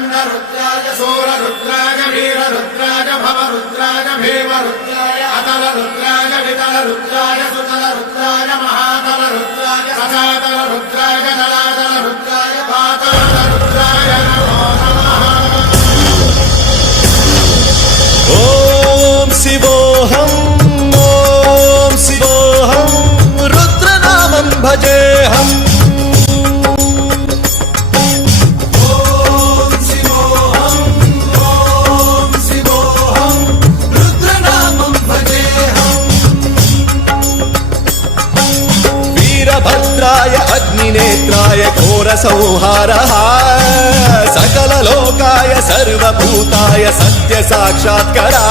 खण्डरुद्राय शूररुद्राय वीररुद्राय भवरुद्राय भीमरुद्राय अतलरुद्राय वितलरुद्राय सुतलरुद्राय महातलरुद्राय सजातलरुद्राय जलातलरुद्राय पातलरुद्राय नमो नमः। ओम शिवोऽहम् ओम शिवोऽहम् रुद्रनामं भजेऽहम्। वीरभद्राय अग्निनेत्राय घोरसंहारः सकललोकाय सर्वभूताय सत्यसाक्षात्करः।